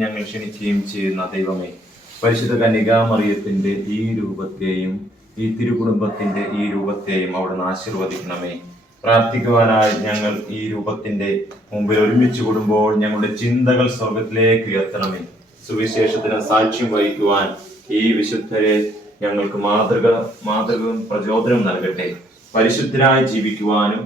ഞങ്ങൾ ക്ഷണിക്കുകയും ചെയ്യുന്ന ദൈവമേ, പരിശുദ്ധ കന്യകാമറിയത്തിന്റെ ഈ രൂപത്തെയും ഈ തിരുകുടുംബത്തിന്റെ ഈ രൂപത്തെയും അവിടുന്ന് ആശീർവദിക്കണമേ. പ്രാർത്ഥിക്കുവാനായി ഞങ്ങൾ ഈ രൂപത്തിന്റെ മുമ്പിൽ ഒരുമിച്ച് കൂടുമ്പോൾ ഞങ്ങളുടെ ചിന്തകൾ സ്വർഗത്തിലേക്ക് ഉയർത്തണമേ. സുവിശേഷത്തിന് സാക്ഷ്യം വഹിക്കുവാൻ ഈ വിശുദ്ധരെ ഞങ്ങൾക്ക് മാതൃകയും പ്രചോദനം നൽകട്ടെ. പരിശുദ്ധരായി ജീവിക്കുവാനും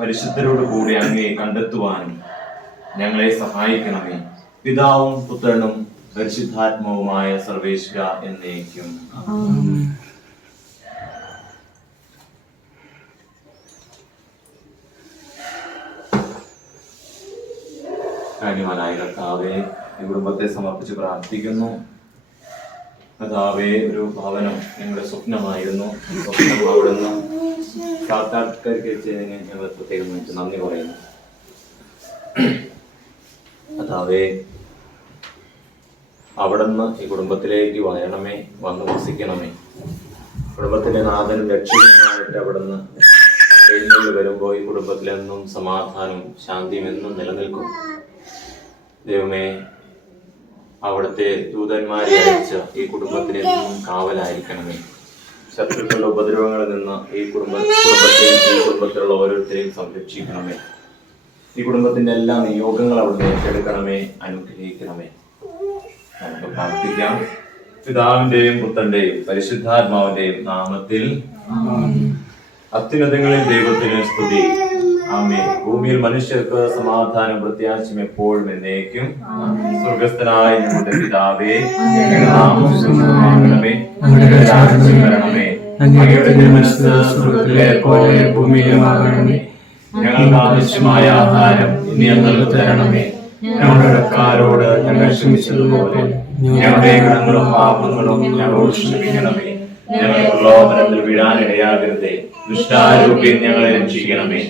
പരിശുദ്ധരോട് കൂടി അങ്ങയെ കണ്ടെത്തുവാനും ഞങ്ങളെ സഹായിക്കണമേ. പിതാവും പുത്രനും പരിശുദ്ധാത്മാവുമായ സർവേശ്വര എന്നേക്കും. കാര്യവാനായ കർത്താവേ, ഈ കുടുംബത്തെ സമർപ്പിച്ച് പ്രാർത്ഥിക്കുന്നു. കർത്താവേ, ഒരു ഭവനം ഞങ്ങളുടെ സ്വപ്നമായിരുന്നു. സ്വപ്നം അവിടുന്ന് സാക്ഷാത്കരിച്ചതിന് ഞങ്ങൾ പ്രത്യേകം നന്ദി പറയുന്നു. കർത്താവേ, അവിടുന്ന് ഈ കുടുംബത്തിലേക്ക് വരണമേ, വന്ന് വസിക്കണമേ. കുടുംബത്തിലെ നാഥനും രക്ഷകനുമായിട്ട് അവിടുന്ന് എഴുന്നള്ളി വരുമ്പോൾ ഈ കുടുംബത്തിലെന്നും സമാധാനവും ശാന്തിയും എന്നും നിലനിൽക്കും. ദൈവമേ, അവിടുത്തെ ദൂതന്മാരെ അയച്ച് ഈ കുടുംബത്തിനെന്നും കാവലായിരിക്കണമേ. ശത്രുക്കളുടെ ഉപദ്രവങ്ങളിൽ നിന്ന് ഈ കുടുംബത്തിലുള്ള ഓരോരുത്തരെയും സംരക്ഷിക്കണമേ. ഈ കുടുംബത്തിന്റെ എല്ലാ നിയോഗങ്ങളും അവിടുന്ന് ഏറ്റെടുക്കണമേ, അനുഗ്രഹിക്കണമേ. നമുക്ക് പ്രാർത്ഥിക്കാം. പിതാവിന്റെയും പുത്രന്റെയും പരിശുദ്ധാത്മാവിന്റെയും നാമത്തിൽ. അത്യുന്നതങ്ങളിൽ ദൈവത്തിന് സ്തുതി. ആമേൻ. ഭൂമിയിൽ മനുഷ്യർക്ക് സമാധാനം പ്രത്യാശയും എപ്പോഴും എന്നേക്കും. സ്വർഗസ്ഥനായ ഞങ്ങളുടെ പിതാവേ, നാമമേ, രാജ്യം വരണമേ, അങ്ങയുടെ തിരുമനസ്സ് സ്വർഗ്ഗത്തിലെ പോലെ ഭൂമിയിലുമാകണമേ. ഞങ്ങൾക്ക് ആവശ്യമായ ആഹാരം ഇനി ഞങ്ങൾക്ക് തരണമേ. ഞങ്ങളുടെ കടക്കാരോട് ഞങ്ങൾ ക്ഷമിച്ചതുപോലെ ഞങ്ങളുടെ കടങ്ങളും പാപങ്ങളും ഞങ്ങളോട് ക്ഷമിക്കണമേ. ഞങ്ങൾ പ്രലോഭനത്തിൽ വീഴാനിടയാകരുതേ, ദുഷ്ടാരൂപ്യം ഞങ്ങളെ രക്ഷിക്കണമേ.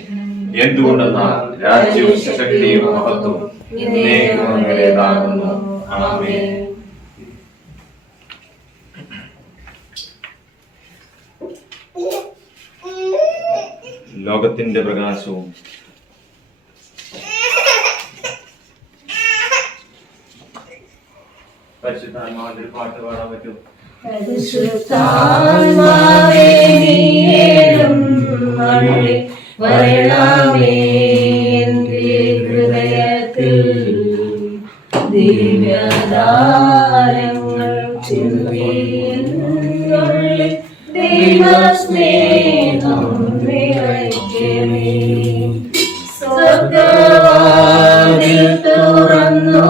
എന്തുകൊണ്ടെന്നാൽ രാജ്യവും ശക്തിയും മഹത്വവും എന്നേക്കും അങ്ങയുടേതാകുന്നു. ആമേൻ. ലോകത്തിന്റെ പ്രകാശവും പരിശുദ്ധാത്മാവിന്റെ പാട്ട് പാടാൻ പറ്റും. ഹൃദയത്തിൽ ദിവ്യദാനങ്ങൾ ചിന്തിയുള്ളിൽ ദൈവസ്നേഹം സ്വർഗവാതിൽ തുറന്നു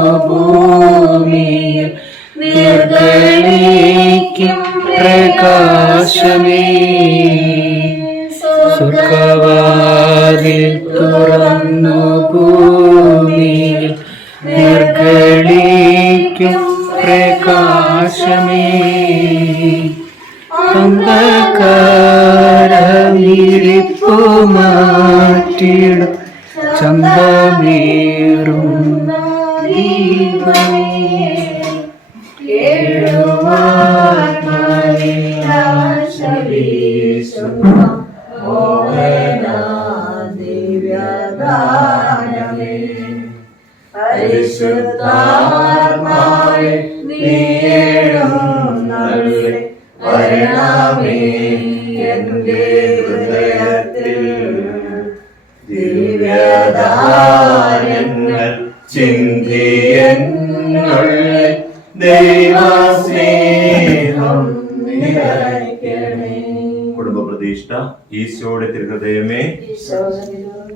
നിർഗളിക്കും പ്രകാശമേ അന്ധകാരമിരിപ്പു മാറ്റിടും ചന്തമേറും ദീപമേ പരിശുദ്ധാത്മാവേ നീയെഴുന്നള്ളി വരണമേ എന്റെ ഹൃദയത്തിൽ ദിവ്യദാനങ്ങൾ ചിന്തിയെന്നുള്ളിൽ ദൈവസ്നേഹം നിറയ്ക്കണേ. കുടുംബ പ്രതിഷ്ഠ. ഈശോയുടെ തിരുഹൃദയമേ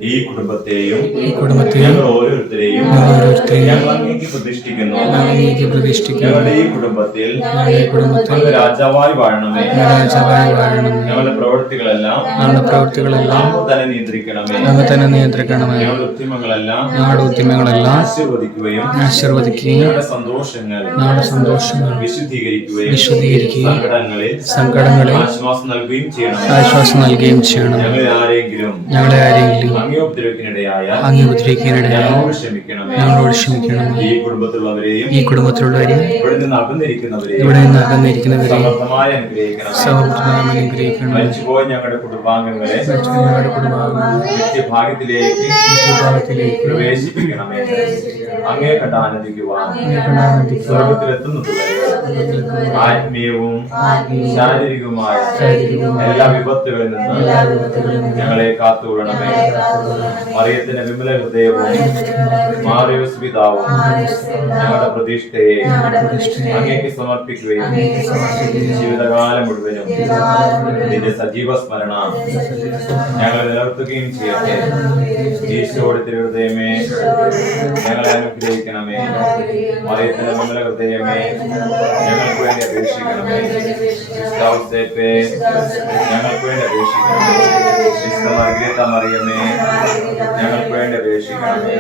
ഈ കുടുംബത്തെയും ഞങ്ങൾ ഓരോരുത്തരെയും ഞങ്ങൾ അങ്ങേക്ക് പ്രതിഷ്ഠിക്കുന്നു. ഞങ്ങളുടെ ഈ കുടുംബത്തിൽ അങ്ങ് രാജാവായി വാഴണമേ. ഞങ്ങളുടെ പ്രവൃത്തികളെല്ലാം അങ്ങ് തന്നെ നിയന്ത്രിക്കണമേ. ഞങ്ങളുടെ ഉദ്യമങ്ങളെല്ലാം ആശീർവദിക്കുകയും ഞങ്ങളുടെ സന്തോഷങ്ങൾ വിശുദ്ധീകരിക്കുകയും സങ്കടങ്ങളിൽ ആശ്വാസം നൽകുകയും ചെയ്യണം. ഞങ്ങളെ ആരെങ്കിലും അങ്ങേ ഉപദ്രവിക്കാനിടയായ ഞങ്ങളോട് ക്ഷമിക്കണം. ഈ കുടുംബത്തിലുള്ളവരെയും ഇവിടെ നിന്ന് അകന്നിരിക്കുന്നവരെയും സമർത്ഥമായി അനുഗ്രഹിക്കണം. മരിച്ചുപോയ ഞങ്ങളുടെ കുടുംബാംഗങ്ങളെ നിത്യഭാഗ്യത്തിലേക്ക് പ്രവേശിപ്പിക്കണമേ. അങ്ങേ കണ്ട് ആനന്ദിക്കുവാൻ സ്വർഗത്തിലെത്തുന്നതുവരെ ആത്മീയവും ശാരീരികവുമായ എല്ലാ വിപത്തുകളിൽ നിന്ന് ഞങ്ങളെ കാത്തുകൊള്ളണമേ. മറിയത്തിന്റെ വിമല ഹൃദയവും മാറിയോസ് പിതാവും ഞങ്ങളുടെ പ്രതിഷ്ഠയെ അങ്ങേക്ക് സമർപ്പിക്കുകയും ജീവിതകാലം മുഴുവനും ഇതിന്റെ സജീവ സ്മരണ ഞങ്ങളെ നിലനിർത്തുകയും ചെയ്യട്ടെ. ഈശോയുടെ തിരുഹൃദയമേ ഞങ്ങളെ അനുഗ്രഹിക്കണമേ. മറിയത്തിന്റെ വിമല ഹൃദയമേ ഞങ്ങൾക്ക് വേണ്ടി അപേക്ഷിക്കണമേ. ക്രിസ്തൗസേപ്പേ ഞങ്ങൾക്ക് വേണ്ടി അപേക്ഷിക്കണമേ. വിശുദ്ധ മർഗ്ഗരീത്ത മറിയമേ ഞങ്ങൾക്ക് വേണ്ടി അപേക്ഷിക്കണമേ.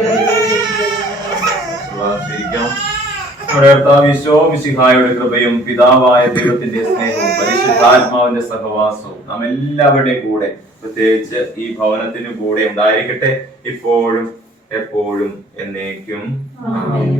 നമ്മുടെ കർത്താവ് ഈശോ മിശിഹായുടെ കൃപയും പിതാവായ ദൈവത്തിന്റെ സ്നേഹവും പരിശുദ്ധാത്മാവിന്റെ സഹവാസവും നാം എല്ലാവരുടെയും കൂടെ, പ്രത്യേകിച്ച് ഈ ഭവനത്തിനും കൂടെ ഉണ്ടായിരിക്കട്ടെ, ഇപ്പോഴും എപ്പോഴും എന്നേക്കും. ആമേൻ.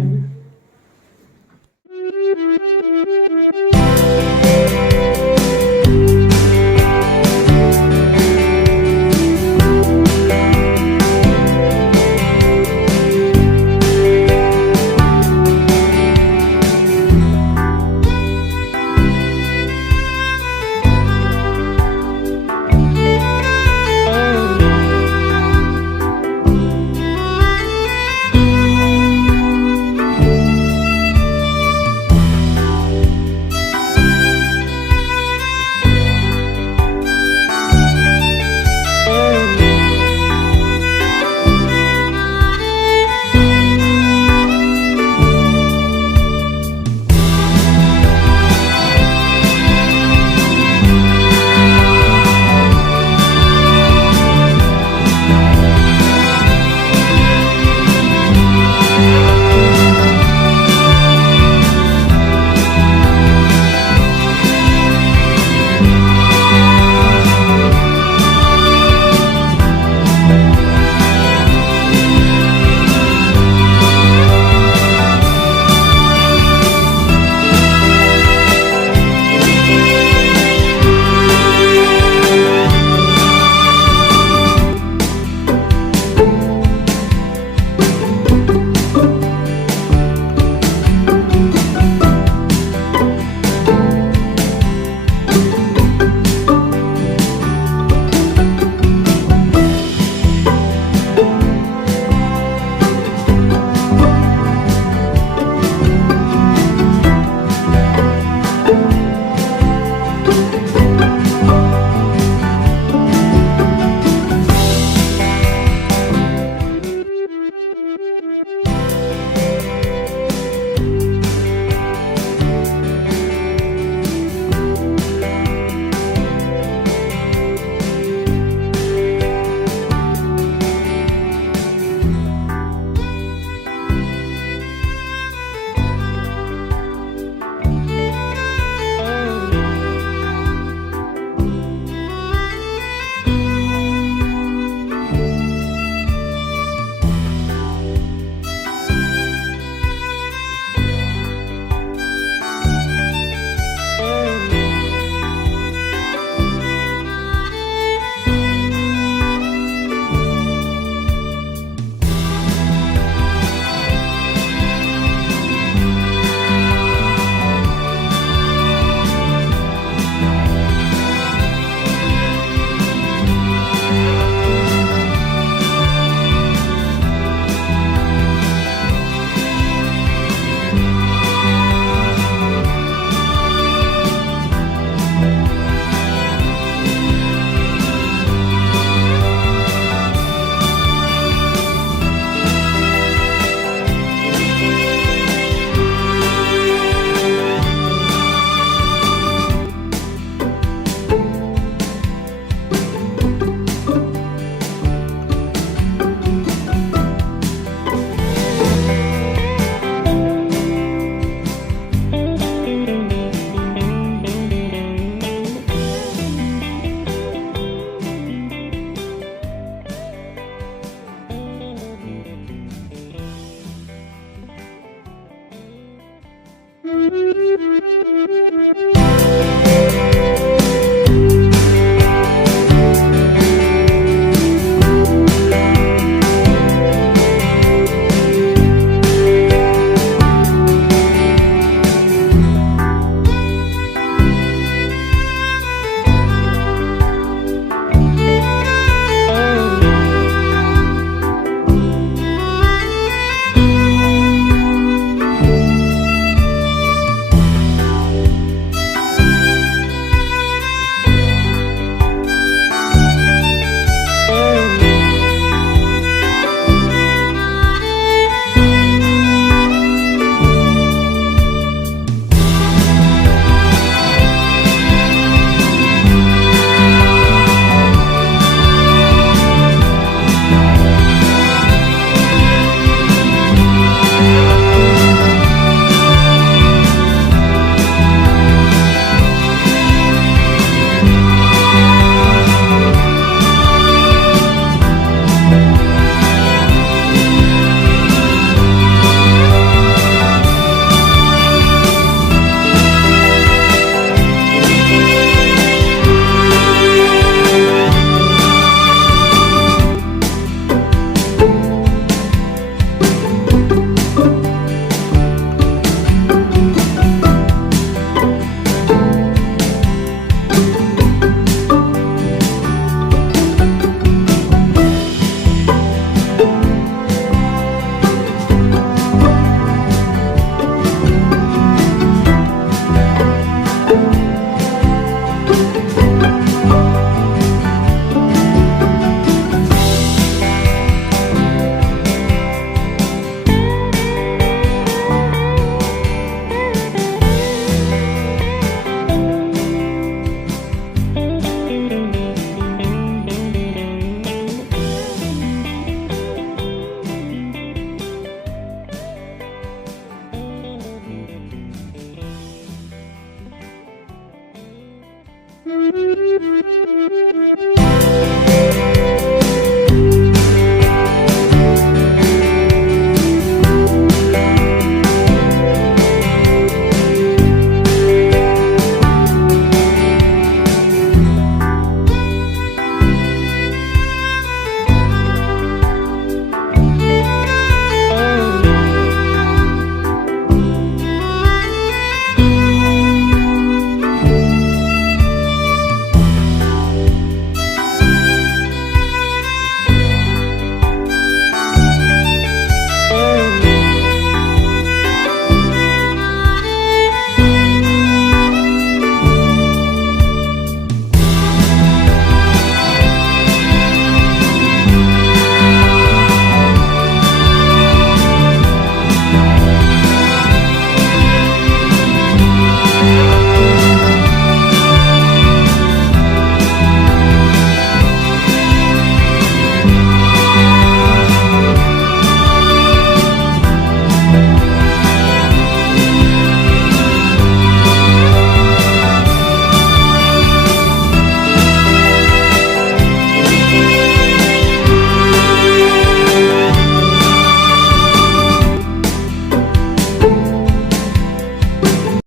Thank you.